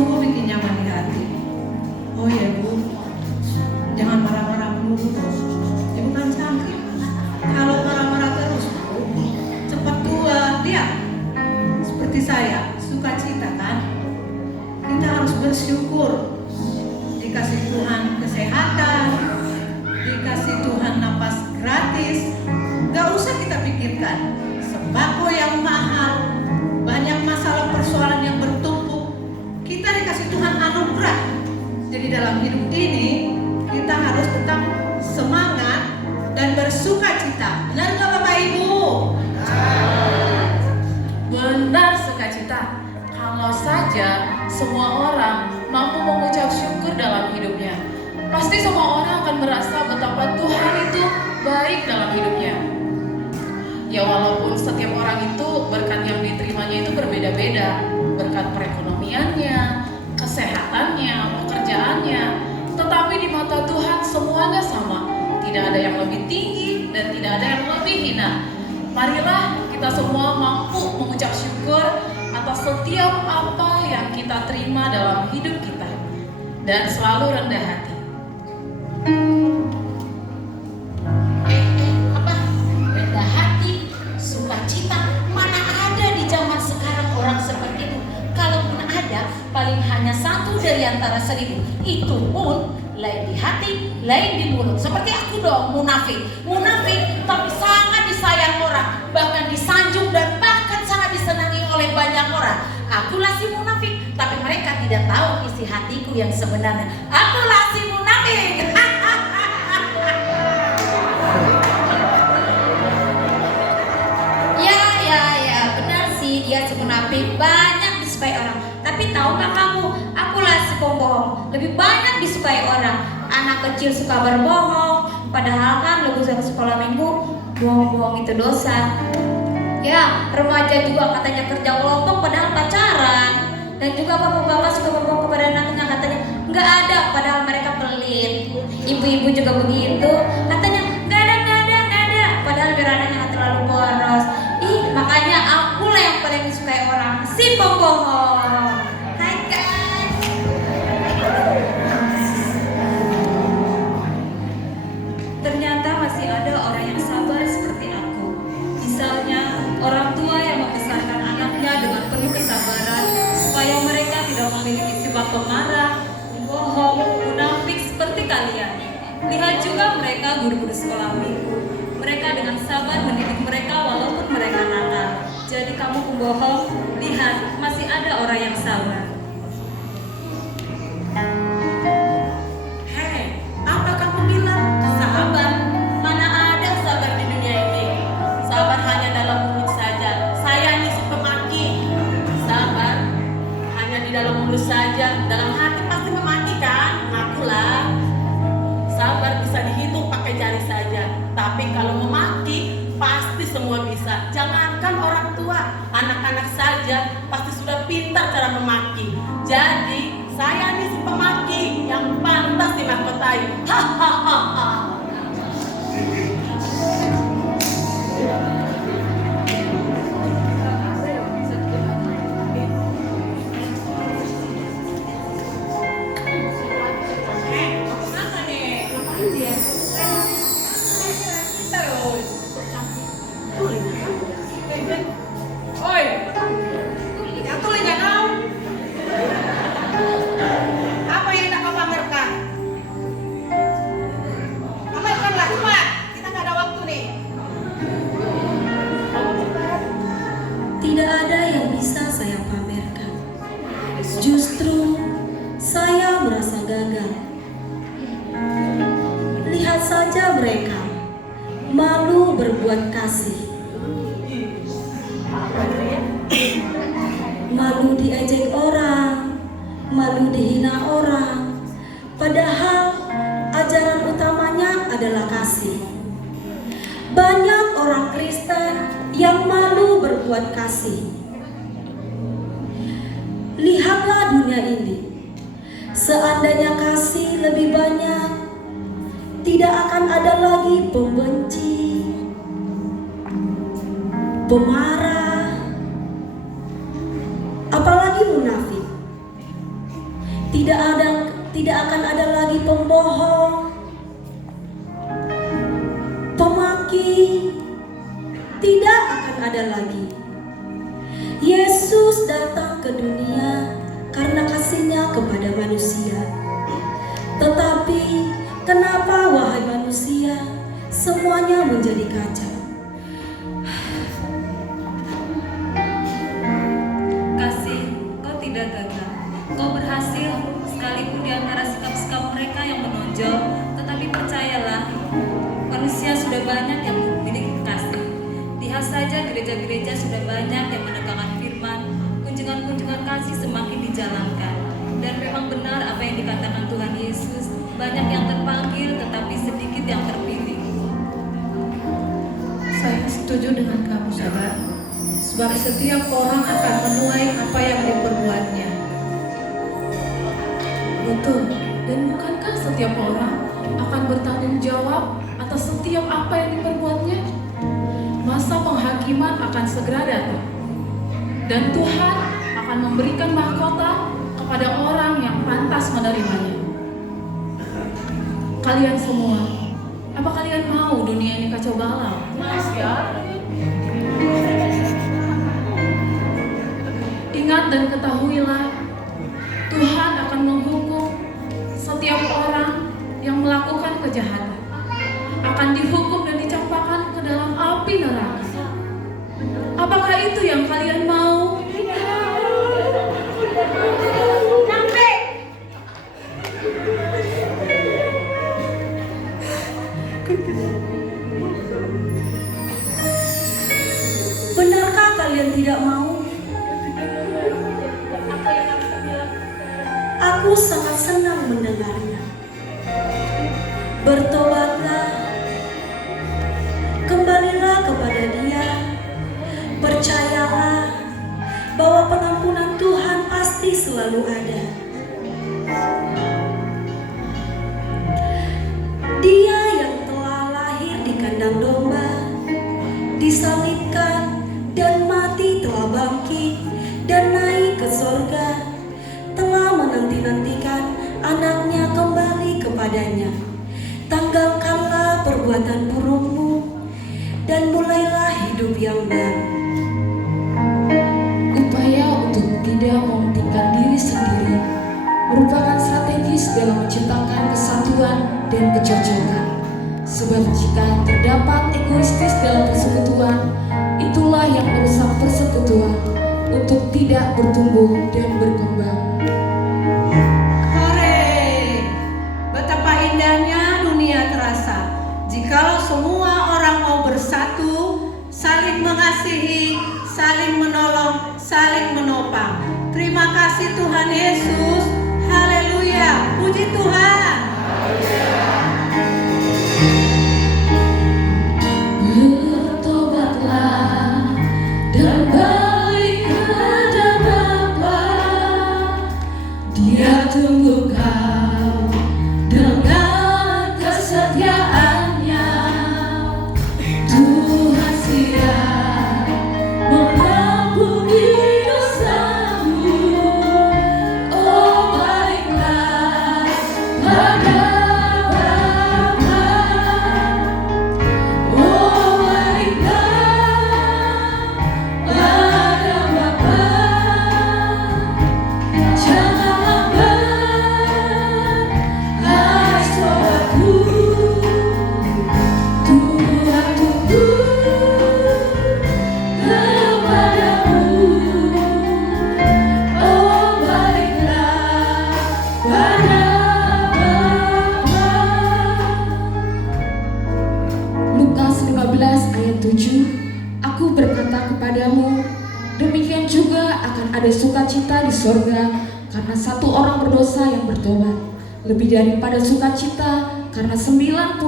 sungguh bikin nyaman di hati. Oh ya Bu, jangan marah-marah dulu terus. Ibu kan cantik. Kalau marah-marah terus, Bu, cepat tua. Lihat, seperti saya, sukacita kan? Kita harus bersyukur. Dikasih Tuhan kesehatan, dikasih Tuhan napas gratis. Gak usah kita pikirkan sembako yang mahal, banyak masalah persoalan yang bertumpuk. Kita dikasih Tuhan anugerah. Jadi dalam hidup ini kita harus tetap semangat dan bersukacita. Benar gak Bapak Ibu? Benar sukacita. Kalau saja semua orang mampu mengucap syukur dalam hidupnya, pasti semua orang akan merasa betapa Tuhan itu baik dalam hidupnya. Ya walaupun setiap orang itu berkat yang diterimanya itu berbeda-beda, berkat perekonomiannya, kesehatannya, pekerjaannya, tetapi di mata Tuhan semuanya sama. Tidak ada yang lebih tinggi dan tidak ada yang lebih hina. Marilah kita semua mampu mengucap syukur atas setiap apa yang kita terima dalam hidup kita dan selalu rendah hati. Apa? Rendah hati, sukacita, mana ada di zaman sekarang orang seperti itu. Kalaupun ada, paling hanya satu dari antara 1000. Itu pun lain di hati, lain di mulut. Seperti aku dong, munafik. Munafik tapi sangat disayang orang, bahkan disanjung dan bahkan sangat disenangi oleh banyak orang. Akulah si munafik, tapi mereka tidak tahu isi hatiku yang sebenarnya. Akulah si munafik. Ya, benar sih dia si munafik, banyak disukai orang. Tapi tahu nggak kamu, akulah si pembohong, lebih banyak disukai orang. Anak kecil suka berbohong, padahal kan lebih sama sekolah minggu, bohong-bohong itu dosa. Ya, remaja juga katanya kerja kelompok padahal pacaran. Dan juga bapak-bapak suka berbohong kepada anaknya, katanya nggak ada padahal mereka pelit. Ibu-ibu juga begitu, katanya nggak ada, padahal biar anaknya nggak terlalu boros. Makanya akulah yang paling disukai orang, si pembohong. Hai guys. Ternyata masih ada orang yang sabar seperti aku. Misalnya, orang tua yang membesarkan anaknya dengan penuh kesabaran supaya mereka tidak memiliki sifat pemarah, bohong, munafik seperti kalian. Lihat juga mereka guru-guru sekolah minggu. Mereka dengan sabar mendidik mereka walaupun mereka nakal. Jadi kamu pembohong, lihat masih ada orang yang sabar. Hei, apa kamu bilang? Sabar? Mana ada sabar di dunia ini? Sabar hanya dalam mulut saja. Saya nih si pemaki. Sabar hanya di dalam mulut saja. Dalam hati pasti memaki kan? Akulah. Sabar bisa dihitung pakai jari saja. Tapi kalau memaki pasti semua bisa. Jangankan orang tua, anak-anak saja pasti sudah pintar cara memaki. Jadi saya nih si pemaki yang pantas dimahkotai. Hahaha. Oi, yang tulinya kau. Apa yang hendak kau pamerkan? Pamerkanlah cepat, kita nggak ada waktu nih. Tidak ada yang bisa saya pamerkan. Justru saya merasa gagal. Lihat saja mereka, malu berbuat kasih, malu diejek orang, malu dihina orang. Padahal ajaran utamanya adalah kasih. Banyak orang Kristen yang malu berbuat kasih. Lihatlah dunia ini. Seandainya kasih lebih banyak, tidak akan ada lagi pembenci, pemarah, apalagi munafik. tidak akan ada lagi pembohong, pemaki, tidak akan ada lagi. Yesus datang ke dunia karena kasih-Nya kepada manusia. Tetapi kenapa wahai manusia semuanya menjadi kacau? Kasih, kau tidak gagal. Kau berhasil sekalipun di antara sikap-sikap mereka yang menonjol. Tetapi percayalah, manusia sudah banyak yang memiliki kasih. Lihat saja gereja-gereja sudah banyak yang menegakkan firman. Kunjungan-kunjungan kasih semakin dijalankan. Dan memang benar apa yang dikatakan Tuhan Yesus, banyak yang terpanggil tetapi sedikit yang terpilih. Saya setuju dengan kamu, saudara. Sebab setiap orang akan menuai apa yang diperbuatnya. Betul. Dan bukankah setiap orang akan bertanggung jawab atas setiap apa yang diperbuatnya? Masa penghakiman akan segera datang. Dan Tuhan akan memberikan mahkota kepada orang yang pantas menerimanya. Kalian semua, apa kalian mau dunia ini kacau balau? Ingat dan ketahuilah, Tuhan akan menghukum setiap orang yang melakukan kejahatan. Akan dihukum dan dicampakkan ke dalam api neraka. Apakah itu yang kalian mau? Benarkah kalian tidak mau? Aku sangat senang mendengarnya. Bertobatlah, kembalilah kepada Dia, percayalah bahwa pengampunan Tuhan pasti selalu ada. Dia yang telah lahir di kandang domba, disalibkan dan mati, telah bangkit dan naik ke sorga, telah menanti-nantikan anaknya kembali kepadanya. Tanggalkanlah perbuatan burukmu dan mulailah hidup yang baru. Upaya untuk tidak mementingkan diri sendiri merupakan strategis dalam menciptakan kesatuan dan kecocokan. Sebab jika terdapat egoistis dalam persekutuan, itulah yang merusak persekutuan untuk tidak bertumbuh dan berkembang. Hore! Betapa indahnya dunia terasa jikalau semua orang mau bersatu, saling mengasihi, saling menolong, saling menopang. Terima kasih Tuhan Yesus. Haleluya. Puji Tuhan. Bertobatlah dan balik kepada Bapa. Dia tunggu kau dengan kesetiaannya. Tuhan siap mengampuni dosamu. Oh baliklah pada Bapa. Oh baliklah pada Bapa. Jangan lambat, hai saudaraku. Tuhan tunggu kepadamu. Oh baliklah pada Bapa. Lukas 15 ayat 7, Aku berkata kepadamu, demikian juga akan ada sukacita di sorga karena satu orang berdosa yang bertobat, lebih daripada sukacita karena 99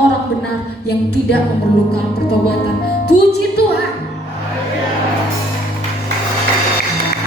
orang benar yang tidak memerlukan pertobatan. Puji Tuhan.